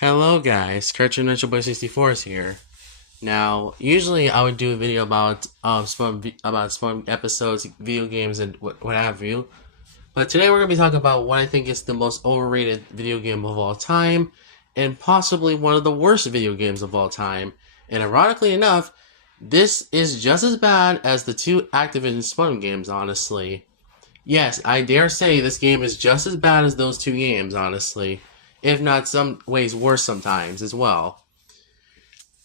Hello guys, Cartoon Retro Boy 64 is here. Now, usually I would do a video about Spong episodes, video games, and what have you. But today we're gonna be talking about what I think is the most overrated video game of all time, and possibly one of the worst video games of all time. And ironically enough, this is just as bad as the two Activision Spong games. Honestly, yes, I dare say this game is just as bad as those two games. Honestly, if not some ways worse sometimes as well.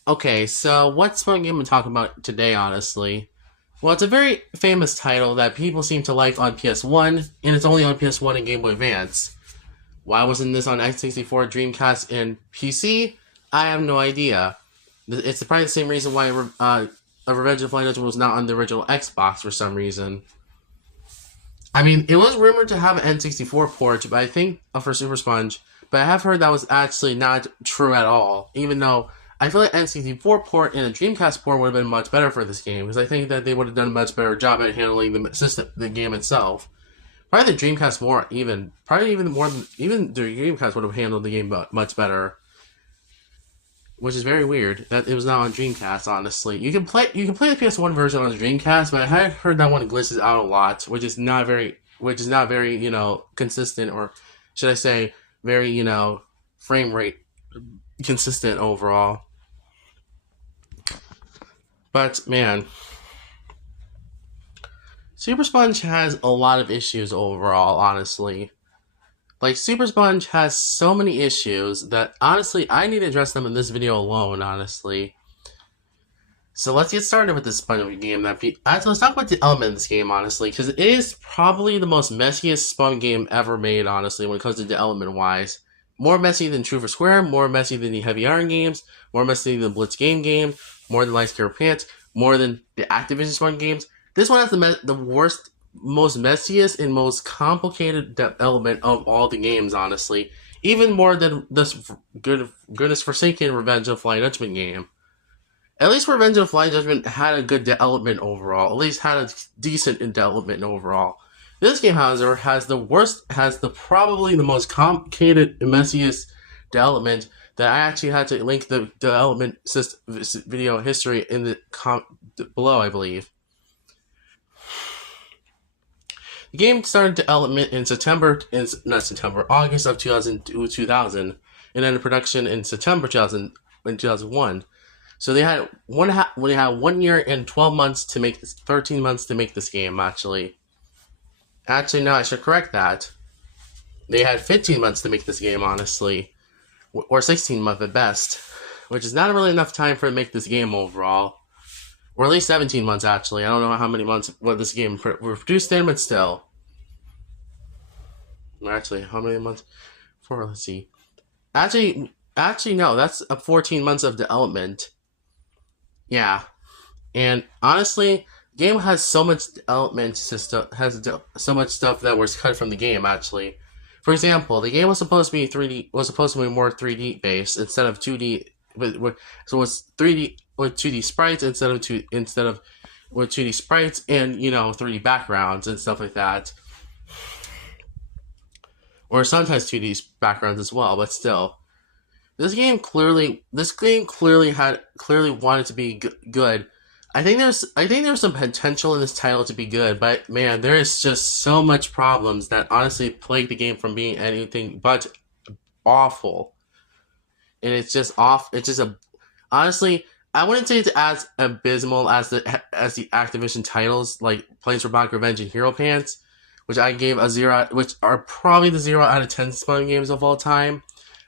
Okay, so what Spong game I'm talking about today, honestly? Well, it's a very famous title that people seem to like on PS1, and it's only on PS1 and Game Boy Advance. Why wasn't this on X64, Dreamcast, and PC? I have no idea. It's probably the same reason why Revenge of the Flying Dutchman was not on the original Xbox for some reason. I mean, it was rumored to have an N64 port, but I think for Super Sponge, but I have heard that was actually not true at all. Even though I feel like N64 port and a Dreamcast port would have been much better for this game, because I think that they would have done a much better job at handling the system, the game itself. Probably the Dreamcast even the Dreamcast would have handled the game much better. Which is very weird that it was not on Dreamcast. Honestly, you can play the PS1 version on the Dreamcast, but I had heard that one glitches out a lot, which is not very consistent, or should I say, very frame rate consistent overall. But man, Super Sponge has a lot of issues overall. Honestly, like, Super Sponge has so many issues that, honestly, I need to address them in this video alone, honestly. So let's get started with this Sponge game. Let's talk about the element in this game, honestly, because it is probably the most messiest Sponge game ever made, honestly, when it comes to development-wise. More messy than True for Square, more messy than the Heavy Iron games, more messy than Blitz game, more than Light Scare Pants, more than the Activision Sponge games. This one has the worst, most messiest, and most complicated element of all the games, honestly. Even more than this goodness forsaken Revenge of the Flying Dutchman game. At least Revenge of the Flying Dutchman had a good development overall. At least had a decent development overall. This game, however, has probably the most complicated and messiest development that I actually had to link the development video history in the below, I believe. The game started development in August of 2000, and then production in September 2001. So they had 1 year and 12 months to make this, 13 months to make this game, actually. Actually, no, I should correct that. They had 15 months to make this game, honestly. Or 16 months at best. Which is not really enough time for to make this game overall. Or at least 17 months, actually. I don't know how many months what this game were produced in, but still. Actually, how many months? Let's see. Actually, no. That's 14 months of development. Yeah. And honestly, the game has so much development system, so much stuff that was cut from the game, actually. For example, the game was supposed to be more 3D based instead of 2D. So it's 3D with 2D sprites instead of with 2D sprites and 3D backgrounds and stuff like that, or sometimes 2D backgrounds as well. But still, this game clearly wanted to be good. I think there's some potential in this title to be good, but man, there is just so much problems that honestly plague the game from being anything but awful. And it's just honestly, I wouldn't say it's as abysmal as the Activision titles like Planes Robotic Revenge and Hero Pants, which I gave a 0, which are probably the 0 out of 10 Spong games of all time.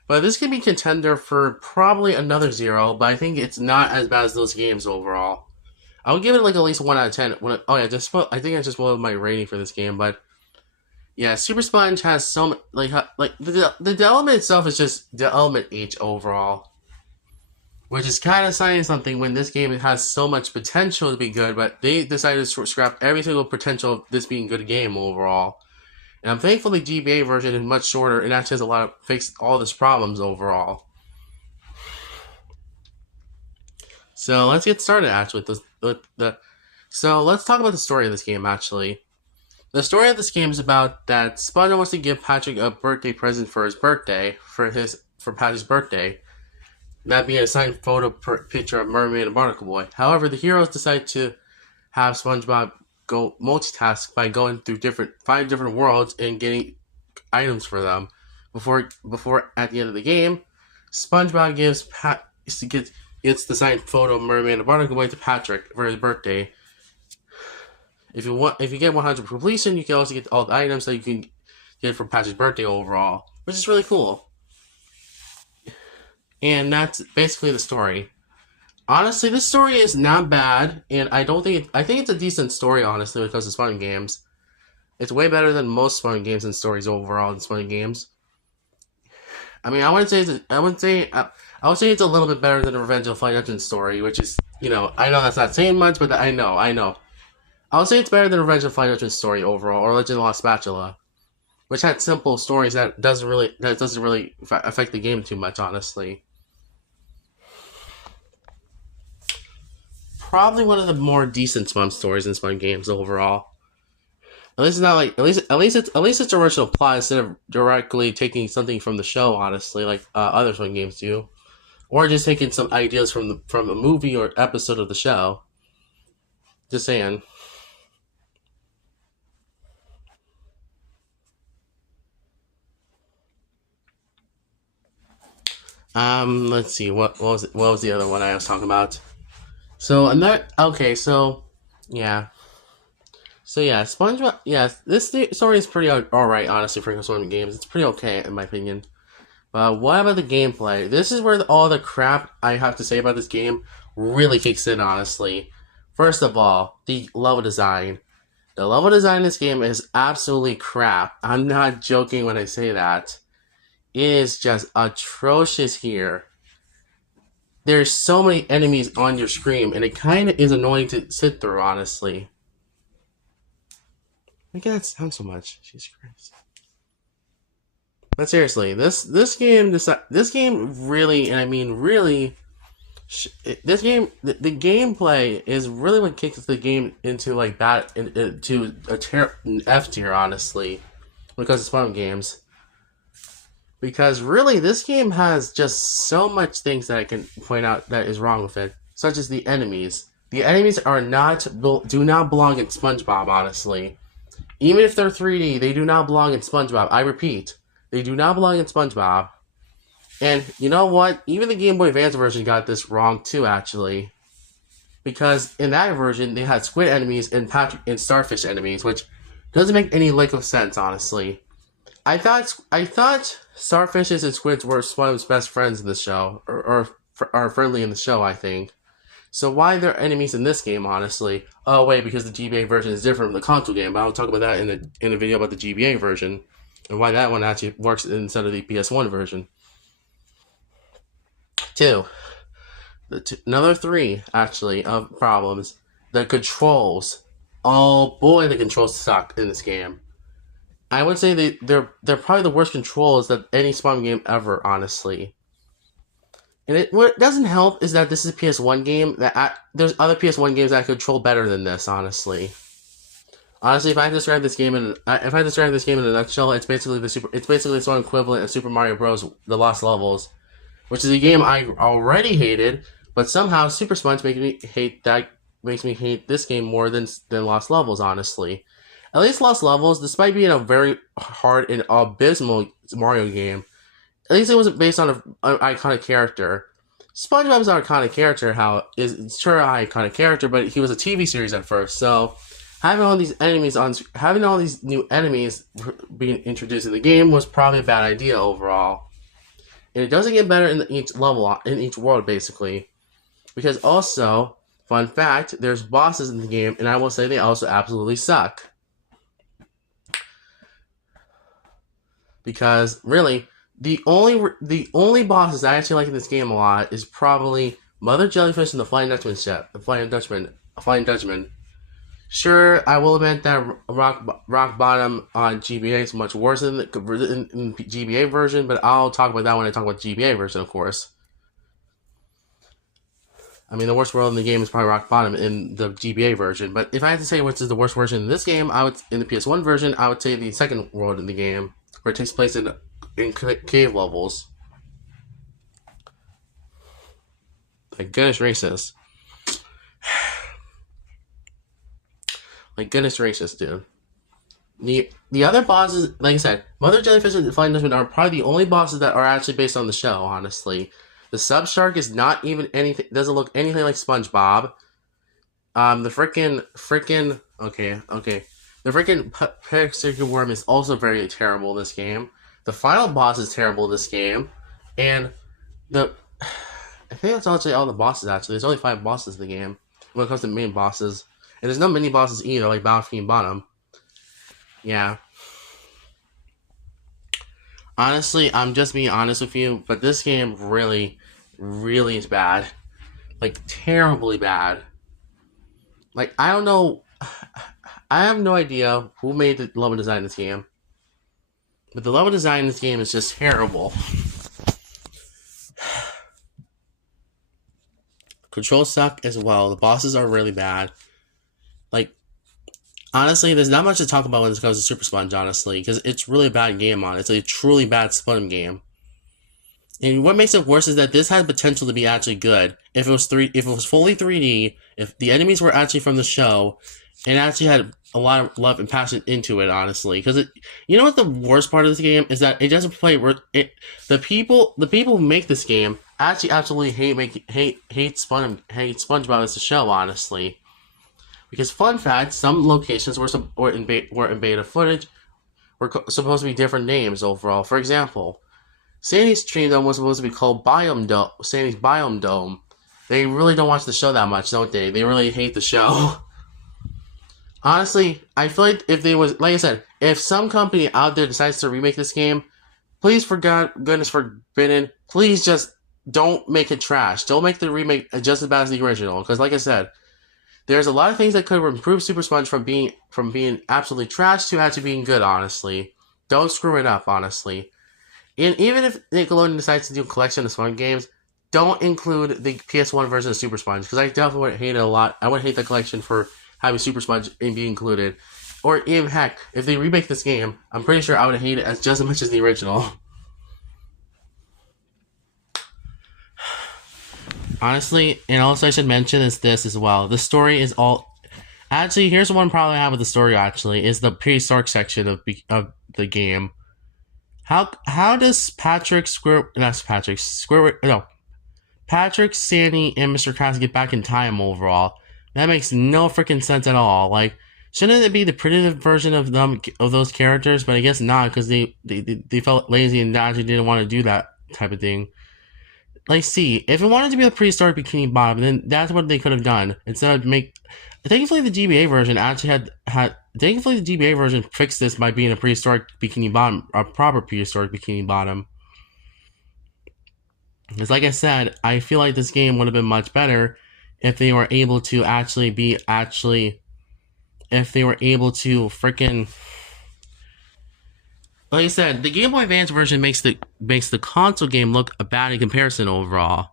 But this can be contender for probably another 0, but I think it's not as bad as those games overall. I would give it like at least 1 out of 10. I think I just spoiled my rating for this game, but yeah, Super Sponge has so the development itself is just development H overall, which is kind of saying something when this game has so much potential to be good, but they decided to scrap every single potential of this being a good game overall. And I'm thankful the GBA version is much shorter and actually has fixed all these problems overall. So let's get started actually so let's talk about the story of this game actually. The story of this game is about that Spongebob wants to give Patrick a birthday present for his birthday, for Patty's birthday. That being a signed photo picture of Mermaid and Barnacle Boy. However, the heroes decide to have SpongeBob go multitask by going through 5 different worlds and getting items for them. Before at the end of the game, SpongeBob gets the signed photo of Mermaid and Barnacle Boy to Patrick for his birthday. If you get 100 completion, you can also get all the items that you can get for Patrick's birthday overall, which is really cool. And that's basically the story. Honestly, this story is not bad, and I think it's a decent story, honestly, when it comes to Spongebob games. It's way better than most Spongebob games and stories overall in Spongebob games. I mean, I would say it's a little bit better than the Revenge of the Flying Dutchman story, which is, I know that's not saying much, but I know. I would say it's better than Revenge of the Flying Dutchman story overall, or Legend of the Lost Spatula, which had simple stories that doesn't really affect the game too much, honestly. Probably one of the more decent Spongebob stories in Spongebob games overall. At least it's not like at least it's original plot instead of directly taking something from the show, honestly, like other Spongebob games do, or just taking some ideas from a movie or episode of the show. Just saying. Let's see. What was the other one I was talking about? So SpongeBob. Yeah, this story is pretty alright, honestly, for Spongebob games. It's pretty okay in my opinion. But what about the gameplay? This is where all the crap I have to say about this game really kicks in, honestly. First of all, the level design. The level design in this game is absolutely crap. I'm not joking when I say that. It is just atrocious here. There's so many enemies on your screen, and it kind of is annoying to sit through, honestly. Why can't that sound so much? Jesus Christ. But seriously, this game really, and I mean really, this game, the gameplay is really what kicks the game into like that, into an F tier, honestly, when it comes to Spongebob games. Because really, this game has just so much things that I can point out that is wrong with it, such as the enemies. The enemies do not belong in SpongeBob, honestly. Even if they're 3D, they do not belong in SpongeBob. I repeat, they do not belong in SpongeBob. And you know what? Even the Game Boy Advance version got this wrong too, actually. Because in that version, they had squid enemies and starfish enemies, which doesn't make any lick of sense, honestly. I thought starfishes and squids were SpongeBob's best friends in the show, or are friendly in the show, I think. So why they're enemies in this game, honestly? Oh wait, because the GBA version is different from the console game. But I'll talk about that in a video about the GBA version and why that one actually works instead of the PS1 version. 2. Another 3 actually of problems. The controls. Oh boy, the controls suck in this game. I would say they're probably the worst controls that any Spongebob game ever, honestly. And what doesn't help is that this is a PS1 game. There's other PS1 games that control better than this, honestly. Honestly, if I describe this game in a nutshell, it's basically the Spongebob equivalent of Super Mario Bros. The Lost Levels, which is a game I already hated, but somehow Super Sponge makes me hate this game more than Lost Levels, honestly. At least Lost Levels, despite being a very hard and abysmal Mario game, at least it wasn't based on an iconic character. SpongeBob's an iconic character, is sure an iconic character, but he was a TV series at first, so having all these new enemies being introduced in the game was probably a bad idea overall. And it doesn't get better in each level, in each world, basically. Because also, fun fact, there's bosses in the game, and I will say they also absolutely suck. Because, really, the only bosses I actually like in this game a lot is probably Mother Jellyfish and the Flying Dutchman. Sure, I will admit that Rock Bottom on GBA is much worse than in the GBA version, but I'll talk about that when I talk about the GBA version, of course. I mean, the worst world in the game is probably Rock Bottom in the GBA version, but if I had to say which is the worst version in this game, in the PS1 version, I would say the second world in the game, where it takes place in cave levels. Like, goodness gracious. Like, goodness gracious, dude. The other bosses, like I said, Mother Jellyfish and Flying Dutchman are probably the only bosses that are actually based on the show, honestly. The Sub Shark is not even anything, doesn't look anything like SpongeBob. The okay. The freaking Pixie Worm is also very terrible in this game. The final boss is terrible in this game. And I think that's actually all the bosses, actually. There's only 5 bosses in the game when it comes to main bosses. And there's no mini bosses either, like Battlefield and Bottom. Yeah. Honestly, I'm just being honest with you, but this game really, really is bad. Like, terribly bad. Like, I don't know. I have no idea who made the level design in this game. But the level design in this game is just terrible. Controls suck as well. The bosses are really bad. Like, honestly, there's not much to talk about when it comes to Super Sponge, honestly, because it's really a bad game on it. It's a truly bad Sponge game. And what makes it worse is that this had potential to be actually good. If it was fully 3D, if the enemies were actually from the show, and actually had a lot of love and passion into it, honestly. Because you know what the worst part of this game is, that it doesn't play. The people who make this game actually absolutely hate SpongeBob as a show, honestly. Because fun fact, some locations were in beta footage were supposed to be different names overall. For example, Sandy's Dream Dome was supposed to be called Sandy's Biome Dome. They really don't watch the show that much, don't they? They really hate the show. Honestly, I feel like if there was, like I said, if some company out there decides to remake this game, please, for goodness forbidden, please just don't make it trash. Don't make the remake just as bad as the original. Because, like I said, there's a lot of things that could have improved Super Sponge from being absolutely trash to actually being good, honestly. Don't screw it up, honestly. And even if Nickelodeon decides to do a collection of Sponge games, don't include the PS1 version of Super Sponge, because I definitely would hate it a lot. I would hate the collection for having Super Sponge and be included. Or even, heck, if they remake this game, I'm pretty sure I would hate it just as much as the original. Honestly, and also I should mention is this as well. The story is all... Actually, here's one problem I have with the story, actually, is the prehistoric section of the game. How does Patrick, Sandy, and Mr. Krabs get back in time overall? That makes no freaking sense at all. Like, shouldn't it be the primitive version of those characters? But I guess not, because they felt lazy and actually didn't want to do that type of thing. Like, see, if it wanted to be a prehistoric Bikini Bottom, then that's what they could have done. Instead of thankfully the GBA version actually thankfully the GBA version fixed this by being a prehistoric Bikini Bottom, a proper prehistoric Bikini Bottom. Because, like I said, I feel like this game would have been much better if they were able to freaking... Like I said, the Game Boy Advance version makes the console game look bad in comparison overall.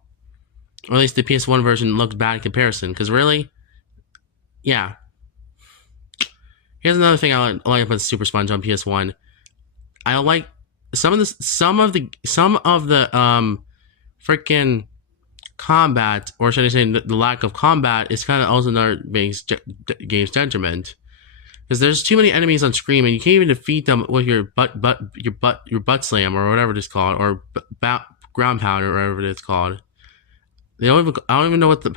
Or at least the PS1 version looked bad in comparison. Because really, yeah. Here's another thing I like about Super Sponge on PS1. I like some of the freaking combat, or should I say the lack of combat, is kind of also another game's detriment. Because there's too many enemies on screen, and you can't even defeat them with your butt slam, or whatever it's called, or ground pound, or whatever it's called. I don't even know what the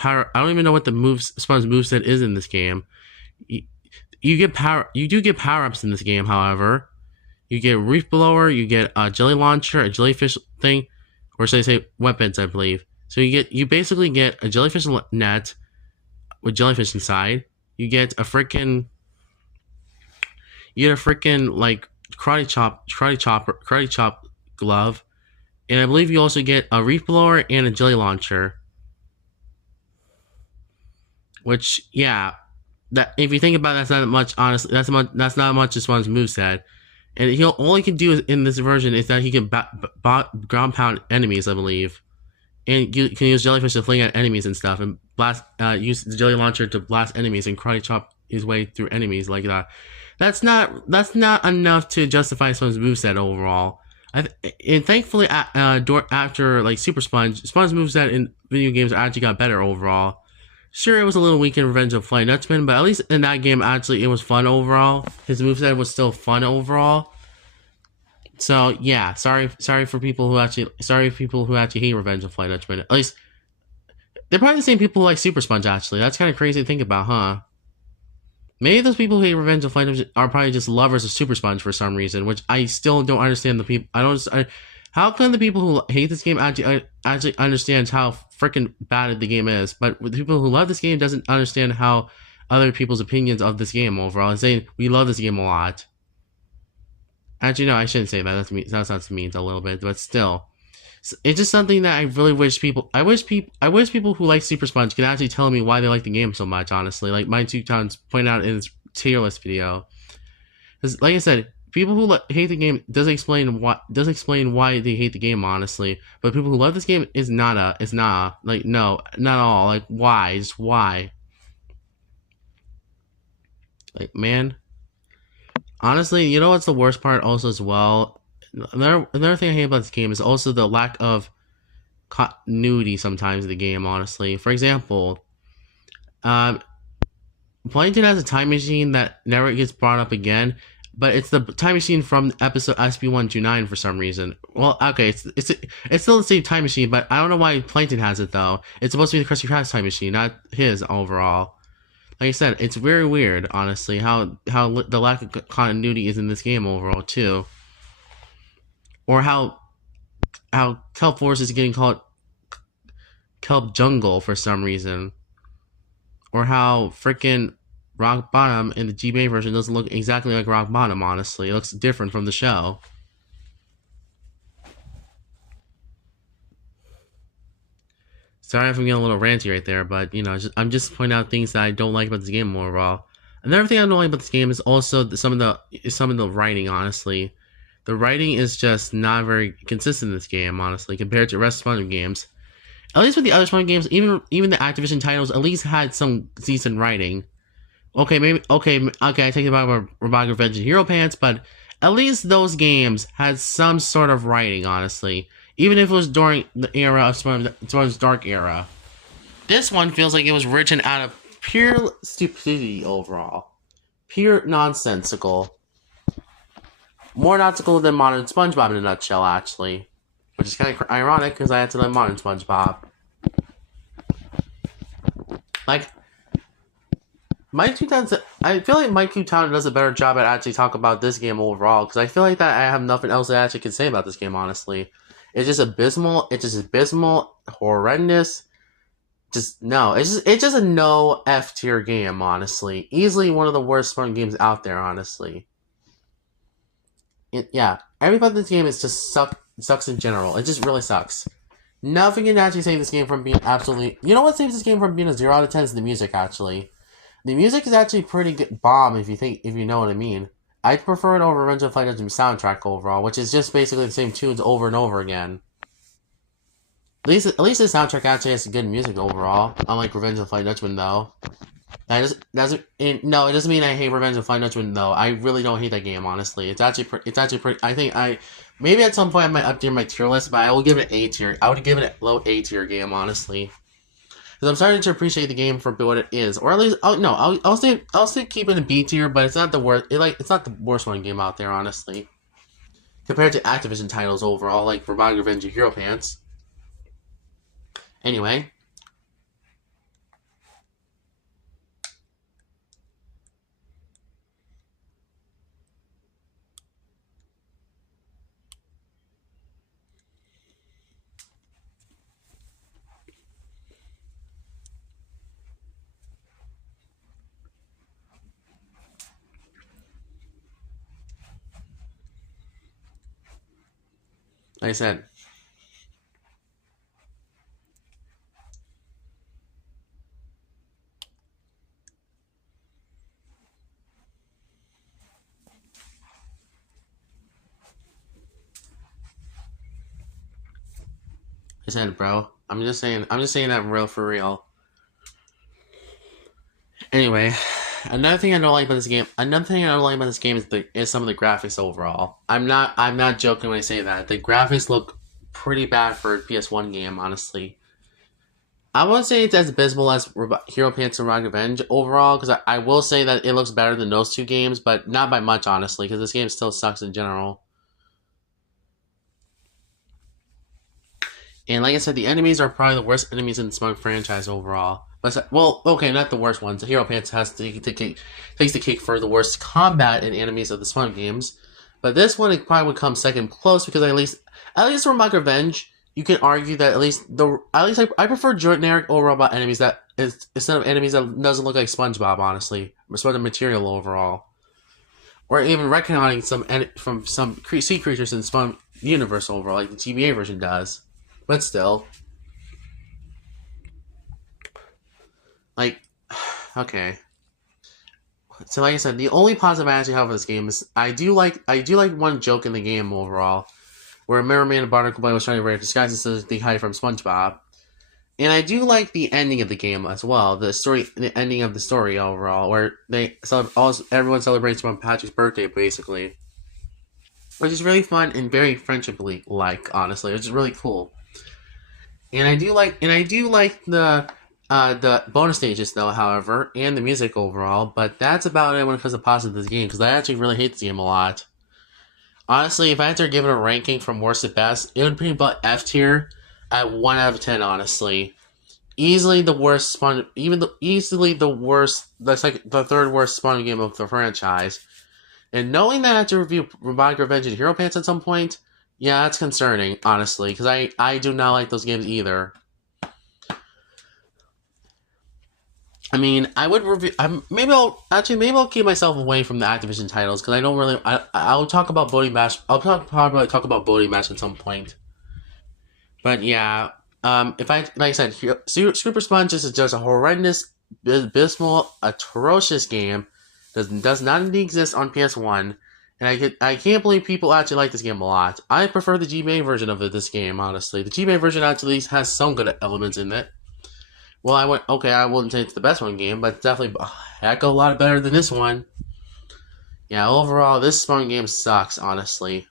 Sponge moveset is in this game. You do get power-ups in this game, however. You get a reef blower, you get a jelly launcher, a jellyfish thing, or should I say weapons, I believe. So you basically get a jellyfish net with jellyfish inside. You get a freaking like karate chop glove, and I believe you also get a reef blower and a jelly launcher. Which, yeah, that if you think about it, that's not much. Honestly, that's not much as Sponge's moveset. And all he can do in this version is that he can ground pound enemies, I believe, and you can use jellyfish to fling at enemies and stuff, and use the jelly launcher to blast enemies and karate chop his way through enemies like that. That's not enough to justify Sponge's moveset overall. And thankfully, after like Super Sponge's moveset in video games actually got better overall. Sure, it was a little weak in Revenge of Flying Dutchman, but at least in that game, actually, it was fun overall. His moveset was still fun overall. So yeah, sorry for people who actually hate Revenge of Flying Dutchman. At least they're probably the same people who like Super Sponge. Actually, that's kind of crazy to think about, huh? Maybe those people who hate Revenge of Flying Dutchman are probably just lovers of Super Sponge for some reason, which I still don't understand. The people how can the people who hate this game actually understand how freaking bad the game is, but the people who love this game doesn't understand how other people's opinions of this game overall and saying we love this game a lot. Actually, no, I shouldn't say that. That sounds mean a little bit, but still, it's just something that I really wish people. I wish people who like Super Sponge can actually tell me why they like the game so much. Honestly, like my 2 times pointed out in his tier list video, because like I said, people who hate the game doesn't explain why they hate the game. Honestly, but people who love this game is not like no, not all. Like why? Just why? Like man. Honestly, you know what's the worst part also as well? Another thing I hate about this game is also the lack of continuity sometimes in the game, honestly. For example, Plankton has a time machine that never gets brought up again, but it's the time machine from episode SB129 for some reason. Well, okay, it's still the same time machine, but I don't know why Plankton has it though. It's supposed to be the Krusty Krab's time machine, not his overall. Like I said, it's very weird, honestly, how the lack of continuity is in this game overall too, or how Kelp Forest is getting called Kelp Jungle for some reason, or how freaking Rock Bottom in the GBA version doesn't look exactly like Rock Bottom. Honestly, it looks different from the show. Sorry if I'm getting a little ranty right there, but you know, I'm just pointing out things that I don't like about this game overall. Another thing I don't like about this game is also some of the writing. Honestly, the writing is just not very consistent in this game. Honestly, compared to the rest of Spongebob games, at least with the other Spongebob games, even the Activision titles at least had some decent writing. Okay, maybe okay. I take it back about Robotic Revenge and Hero Pants, but at least those games had some sort of writing. Honestly. Even if it was during the era of Sponge's Dark Era. This one feels like it was written out of pure stupidity overall. Pure nonsensical. More nonsensical than modern SpongeBob in a nutshell, actually. Which is kind of ironic, because I had to learn modern SpongeBob. Like, I feel like Mike 2000 does a better job at actually talking about this game overall, because I feel like that I have nothing else I actually can say about this game, honestly. It's just abysmal. Horrendous. It's just a no F tier game, honestly. Easily one of the worst fun games out there, honestly. Everything in this game is just sucks in general. It just really sucks. Nothing can actually save this game from being absolutely. You know what saves this game from being a 0 out of 10 is the music. Actually, the music is actually pretty good bomb if you know what I mean. I prefer it over Revenge of Flying Dutchman soundtrack overall, which is just basically the same tunes over and over again. At least the soundtrack actually has good music overall, unlike Revenge of Flying Dutchman though. It doesn't mean I hate Revenge of Flying Dutchman though. I really don't hate that game, honestly. It's actually pretty. I think maybe at some point I might update my tier list, but I will give it an A tier. I would give it a low A tier game, honestly. Because I'm starting to appreciate the game for what it is, or at least I'll say keep it in B tier, but it's not the worst. It's not the worst one game out there, honestly. Compared to Activision titles overall, like Robotic Revenge and Hero Pants. Anyway. Like I said. I said, bro. I'm just saying that real for real. Anyway, Another thing I don't like about this game. Another thing I don't like about this game is some of the graphics overall. I'm not joking when I say that. The graphics look pretty bad for a PS1 game, honestly. I won't say it's as abysmal as Hero Pants and Rock Revenge overall, because I will say that it looks better than those two games, but not by much, honestly, because this game still sucks in general. And like I said, the enemies are probably the worst enemies in the Smug franchise overall. But well, okay, not the worst ones. Hero Pants takes the cake for the worst combat and enemies of the Smug games. But this one it probably would come second close because at least from Rock Revenge, you can argue that I prefer generic overall enemies that is instead of enemies that doesn't look like SpongeBob, honestly, or sort of material overall, or even recognizing from some sea creatures in Spon universe overall, like the TVA version does. But still, like, okay. So like I said, the only positive I actually have of this game is I do like one joke in the game overall, where a Merman and Barnacle Boy was trying to wear disguises so they hide from SpongeBob. And I do like the ending of the game as well. The ending of the story overall, where everyone celebrates St. Patrick's birthday, basically, which is really fun and very friendshiply like, honestly, which is really cool. And I do like the bonus stages though, however, and the music overall. But that's about it when it comes to positive this game, because I actually really hate this game a lot. Honestly, if I had to give it a ranking from worst to best, it would be about F tier at 1 out of 10, honestly. Easily the worst spawn, easily the worst, that's like the third worst spawn game of the franchise. And knowing that I have to review Robotic Revenge and Hero Pants at some point, yeah, that's concerning, honestly, because I do not like those games either. I mean, I would review. Maybe I'll keep myself away from the Activision titles because I don't really. I'll talk about Bodhi Bash. Probably talk about Bodhi Bash at some point. But yeah, if like I said, Super Sponges is just a horrendous, abysmal, atrocious game. Does not indeed exist on PS1, and I can't believe people actually like this game a lot. I prefer the GBA version of this game, honestly. The GBA version actually has some good elements in it. Well, I wouldn't say it's the best one game, but definitely a heck of a lot better than this one. Yeah, overall, this Spawn game sucks, honestly.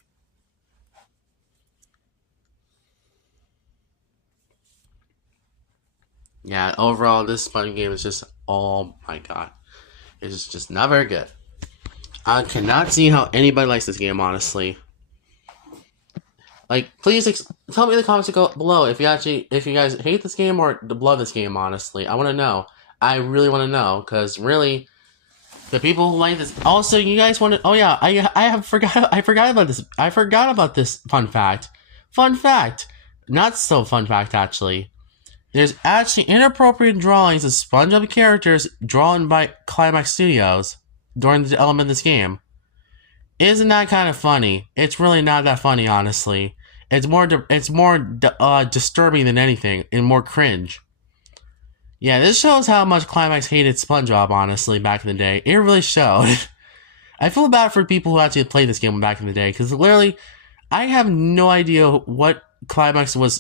Yeah, overall, this Spawn game is just, oh my god. It's just not very good. I cannot see how anybody likes this game, honestly. Like, please tell me in the comments below if you guys hate this game or love this game, honestly. I want to know. I really want to know, because really, the people who like this. Also, you guys want to. Oh yeah, I forgot about this. I forgot about this fun fact. Fun fact, not so fun fact actually. There's actually inappropriate drawings of SpongeBob characters drawn by Climax Studios during the development of this game. Isn't that kind of funny? It's really not that funny, honestly. It's more disturbing than anything, and more cringe. Yeah, this shows how much Climax hated SpongeBob, honestly, back in the day. It really showed. I feel bad for people who actually played this game back in the day, because literally, I have no idea what Climax was,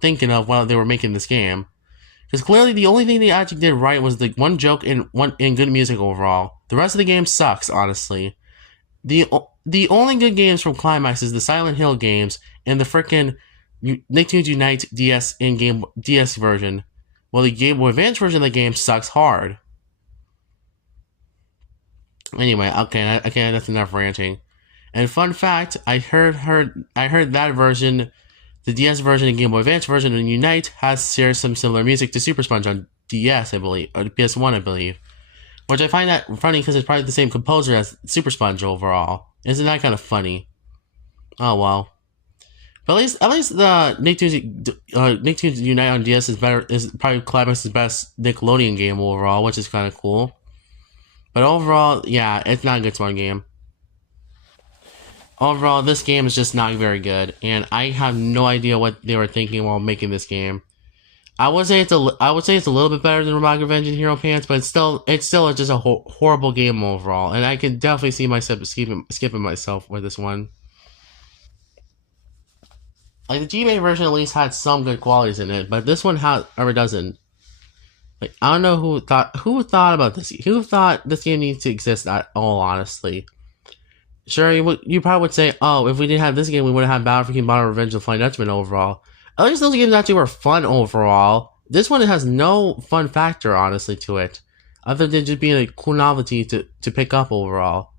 thinking of while they were making this game. Because clearly, the only thing they actually did right was the one joke and good music overall. The rest of the game sucks, honestly. The only good games from Climax is the Silent Hill games and the frickin' Nicktoons Unite DS in-game DS version. Well, the Game Boy Advance version of the game sucks hard. Anyway, okay, that's enough ranting. And fun fact, I heard that version, the DS version and Game Boy Advance version in Unite shares some similar music to Super Sponge on DS, I believe, or PS1, I believe. Which I find that funny because it's probably the same composer as Super Sponge overall. Isn't that kind of funny? Oh well. But at least the Nicktoons Unite on DS is probably Climax's best Nickelodeon game overall, which is kind of cool. But overall, yeah, it's not a good Spawn game. Overall, this game is just not very good, and I have no idea what they were thinking while making this game. I would say it's a little bit better than Robotic Revenge and Hero Pants, but it's still just a horrible game overall, and I can definitely see myself skipping myself with this one. Like the GBA version at least had some good qualities in it, but this one however doesn't. Like, I don't know who thought about this. Who thought this game needs to exist at all? Honestly, sure, you probably would say, oh, if we didn't have this game, we would have had Battlefield Modern Revenge of the Flying Dutchman overall. At least those games actually were fun overall. This one has no fun factor, honestly, to it, other than just being a cool novelty to pick up overall.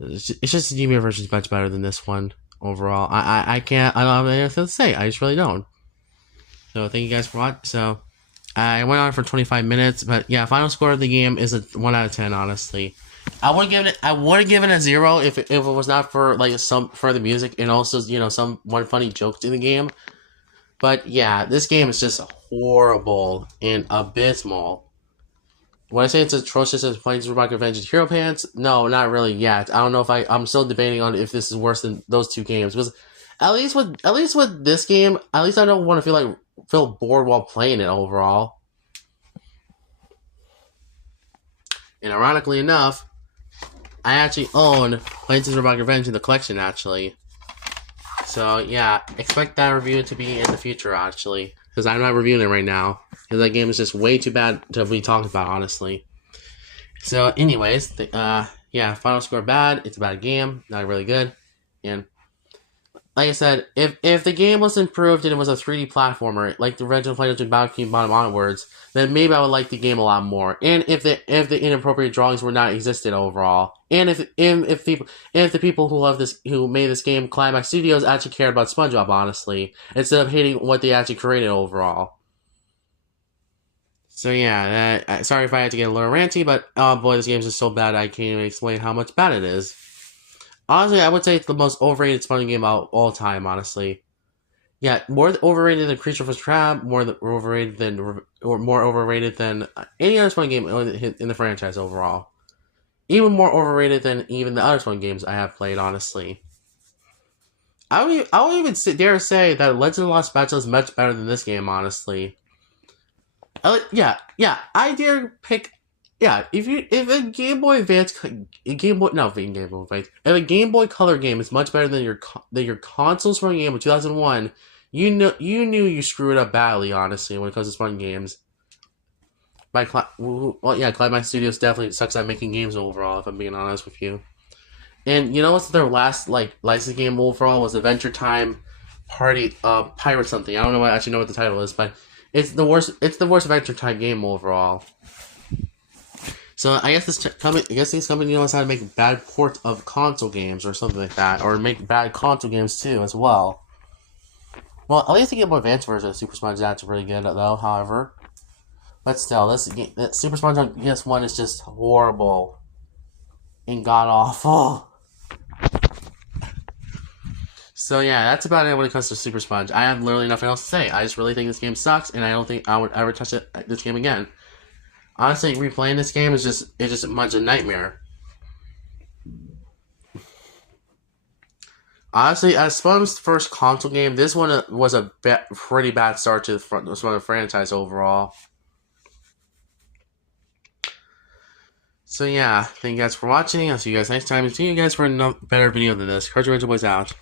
It's just the GBA version is much better than this one overall. I don't have anything to say. I just really don't. So thank you guys for watching. So I went on for 25 minutes, but yeah, final score of the game is a 1 out of 10. Honestly, I would have given it a 0 if it was not for like for the music and also some one funny joke in the game. But yeah, this game is just horrible and abysmal. When I say it's atrocious as Planes Robot Revenge and Hero Pants, no, not really yet. I don't know if I'm still debating on if this is worse than those two games. Because at least with this game, at least I don't want to feel bored while playing it overall. And ironically enough, I actually own Planes Robot Revenge in the collection actually. So yeah, expect that review to be in the future actually, because I'm not reviewing it right now. Because that game is just way too bad to be talked about, honestly. So, anyways, yeah, final score bad. It's a bad game, not really good. And like I said, if the game was improved and it was a 3D platformer, like the original Final Fantasy Battlefield bottom onwards, then maybe I would like the game a lot more. And if the inappropriate drawings were not existed overall, and if the people who made this game, Climax Studios, actually cared about SpongeBob, honestly, instead of hating what they actually created overall. So yeah, sorry if I had to get a little ranty, but oh boy, this game is just so bad I can't even explain how much bad it is. Honestly, I would say it's the most overrated Spongebob game of all time, honestly. Yeah, more overrated than Creature vs. Crab, more overrated than any other Spongebob game in the franchise overall. Even more overrated than even the other Spongebob games I have played, honestly. I would even dare say that Legend of Lost Spatula is much better than this game, honestly. Yeah, I dare pick. Yeah, if a Game Boy Advance, Game Boy, no, Game Boy Advance, if a Game Boy Color game is much better than your console's running game of 2001, you knew you screwed up badly, honestly, when it comes to fun games. Well, yeah, Climax Studios definitely sucks at making games overall, if I'm being honest with you. And you know what's their last licensed game overall was Adventure Time Party Pirate something. I don't know actually know what the title is, but it's the worst Adventure Time game overall. So I guess this company knows how to make bad ports of console games or something like that, or make bad console games too as well. Well, at least the Game Boy Advance version of Super Sponge that's really good though. However, but still, this Super Sponge on PS1 is just horrible and god awful. So yeah, that's about it when it comes to Super Sponge. I have literally nothing else to say. I just really think this game sucks, and I don't think I would ever touch this game again. Honestly, replaying this game is just much a nightmare. Honestly, as Sponge's first console game, this one was a pretty bad start to the franchise overall. So yeah, thank you guys for watching. I'll see you guys next time, and see you guys for a better video than this. Courage Boys out.